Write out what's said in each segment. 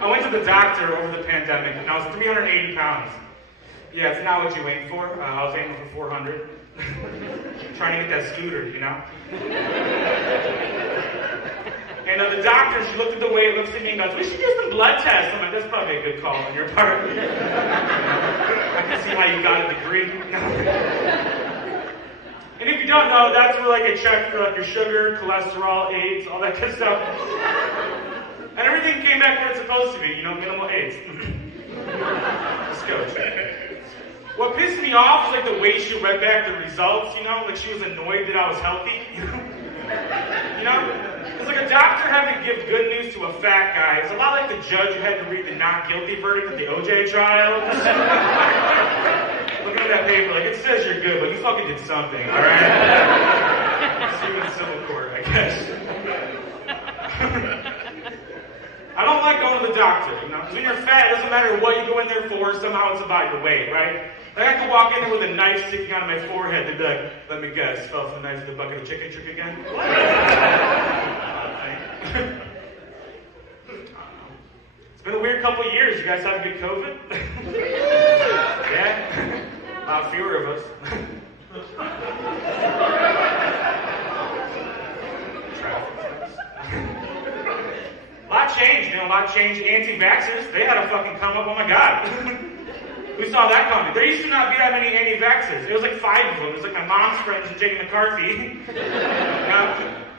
I went to the doctor over the pandemic, and I was 380 pounds. Yeah, it's not what you aim for. I was aiming for 400. Trying to get that scooter, you know? And the doctor, she looked at the weight, looks at me and goes, we should do some blood tests. I'm like, that's probably a good call on your part. I can see how you got a degree. And if you don't know, that's where like a check for like your sugar, cholesterol, AIDS, all that good stuff. And everything came back where it's supposed to be, you know, minimal AIDS. Let's go. What pissed me off was like the way she read back the results, you know, like she was annoyed that I was healthy, you know? It's like a doctor having to give good news to a fat guy. It's a lot like the judge who had to read the not guilty verdict of the OJ trial. Looking at that paper, like, it says you're good, but you fucking did something, alright? See you in civil court, I guess. I don't like going to the doctor, you know? Because when you're fat, it doesn't matter what you go in there for, somehow it's about your weight, right? Like, I could walk in there with a knife sticking out of my forehead, they'd be like, let me guess, fell from the knife in the bucket of chicken trick again? What? It's been a weird couple of years. You guys haven't get COVID? Yeah? Fewer of us. A lot changed, you know, a lot changed. Anti-vaxxers, they had to fucking come up, oh my god. We saw that coming. There used to not be that many anti-vaxxers. It was like 5 of them. It was like my mom's friends and Jake McCarthy.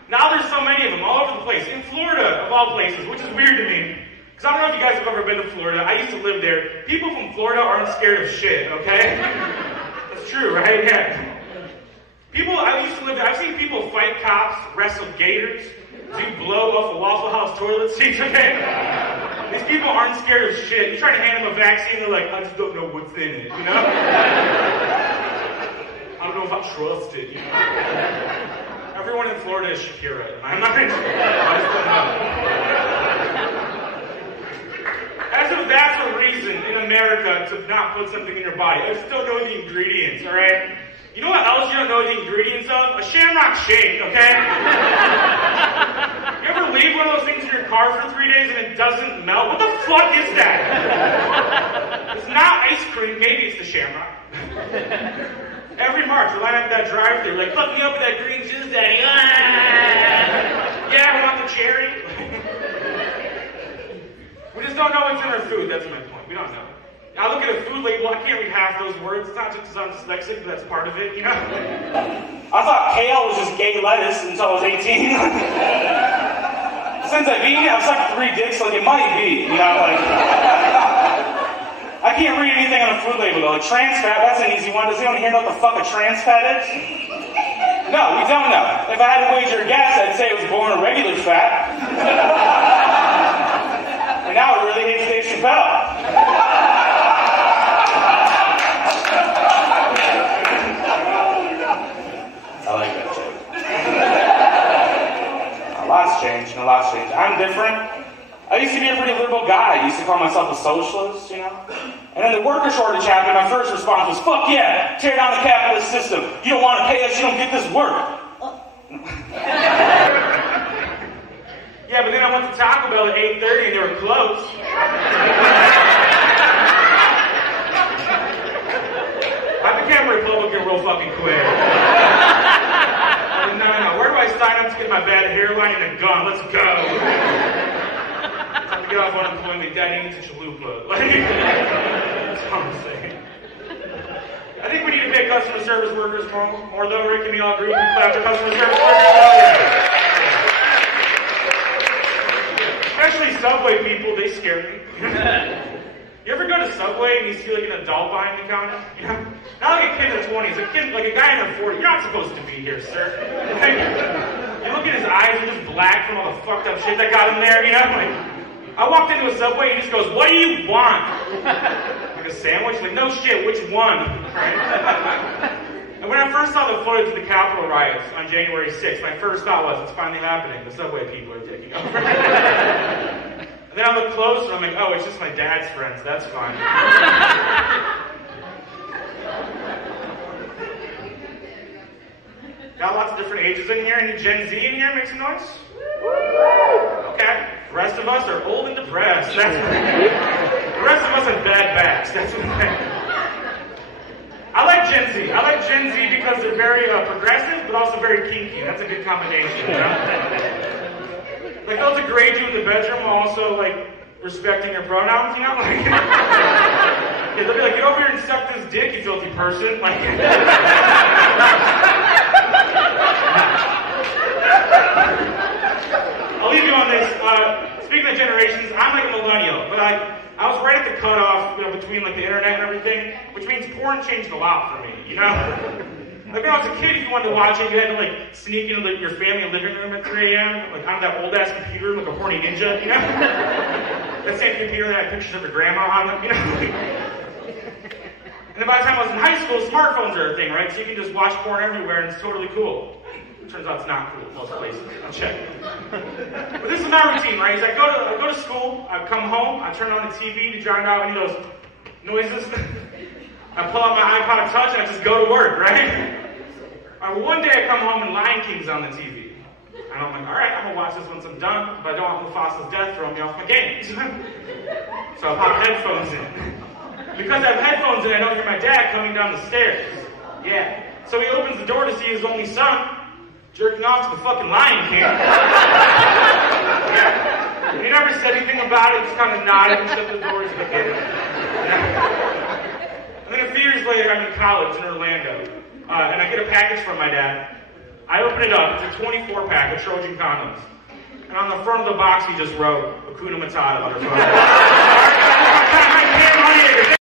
Now there's so many of them all over the place. In Florida, of all places, which is weird to me. Because I don't know if you guys have ever been to Florida. I used to live there. People from Florida aren't scared of shit, okay? That's true, right? Yeah. I used to live there. I've seen people fight cops, wrestle gators, do blow off a Waffle House toilet seat, okay? These people aren't scared of shit. You try to hand them a vaccine, they're like, I just don't know what's in it, you know? I don't know if I trust it, you know? Everyone in Florida is Shakira. I'm not going to... I just don't know. As if that's a reason in America to not put something in your body. I just don't know the ingredients, alright? You know what else you don't know the ingredients of? A Shamrock Shake, okay? You ever leave one of those things in your car for 3 days and it doesn't melt? What the fuck is that? It's not ice cream, maybe it's the Shamrock. Every March, we line up at that drive-thru, like, fuck me up with that green juice, daddy. Yeah, I want the cherry. We just don't know what's in our food, that's my point. We don't know. I look at a food label, I can't read half those words. It's not just because I'm dyslexic, but that's part of it, you know? I thought kale was just gay lettuce until I was 18. Since I've eaten it, I've sucked 3 dicks, like it might be, you know, like... I can't read anything on a food label though. Like trans fat, that's an easy one. Does anyone here know what the fuck a trans fat is? No, we don't know. If I had to wager a guess, I'd say it was born a regular fat. And now it really hates Dave Chappelle. I like that joke. A lot's changed, a lot's changed. I'm different. I used to be a pretty liberal guy. I used to call myself a socialist, you know? And then the worker shortage happened, my first response was, fuck yeah, tear down the capitalist system. You don't want to pay us, you don't get this work. Yeah, but then I went to Taco Bell at 8:30 and they were closed. I became a Republican real fucking quick. No, where do I sign up to get my bad hairline and a gun? Let's go. Time to get off unemployment, Daddy needs a chalupa. That's all I'm saying. I think we need to pay customer service workers more though, Rick. Can we all agree? We can clap for customer service workers. Especially Subway people, they scare me. You ever go to Subway and you see like an adult behind the counter? You know? Not like a kid in the 20s, like a guy in the 40s. You're not supposed to be here, sir. Like, you look at his eyes, they're just black from all the fucked up shit that got him there, you know? Like, I walked into a Subway and he just goes, what do you want? Like a sandwich? Like, no shit, which one? Right? And when I first saw the footage of the Capitol riots on January 6th, my first thought was, it's finally happening. The Subway people are taking over. And then I look closer and I'm like, oh, it's just my dad's friends. That's fine. Got lots of different ages in here. Any Gen Z in here? Make some noise? Okay. The rest of us are old and depressed. The rest of us have bad backs. That's what I like Gen Z. I like Gen Z because they're very progressive, but also very kinky. That's a good combination, you know? Like, they'll degrade you in the bedroom while also, like, respecting your pronouns, you know? Like, yeah, they'll be like, get over here and suck this dick, you filthy person. Like, I'll leave you on this. Speaking of generations, I'm like a millennial, but I was right at the cutoff, you know, between like the internet and everything, which means porn changed a lot for me, you know? Like when I was a kid, if you wanted to watch it, you had to like sneak into like, your family living room at 3 a.m., like on that old ass computer, like a horny ninja, you know? That same computer that had pictures of your grandma on it, you know? And then by the time I was in high school, smartphones are a thing, right? So you can just watch porn everywhere and it's totally cool. Turns out it's not cool in most places. I'll check. But this is my routine, right? Is I go to school, I come home, I turn on the TV to drown out any of those noises. I pull out my iPod Touch and I just go to work, right? Well, one day I come home and Lion King's on the TV. And I'm like, alright, I'm gonna watch this once I'm done, but I don't want Mufasa's death throwing me off my game. So I pop headphones in. Because I have headphones in, I don't hear my dad coming down the stairs. Yeah. So he opens the door to see his only son jerking off to the fucking Lion King. Yeah. He never said anything about it, just kind of nodded and shut the doors again. Yeah. And then a few years later, I'm in college in Orlando, and I get a package from my dad. I open it up, it's a 24-pack of Trojan condoms. And on the front of the box, he just wrote, Hakuna Matata, motherfucker.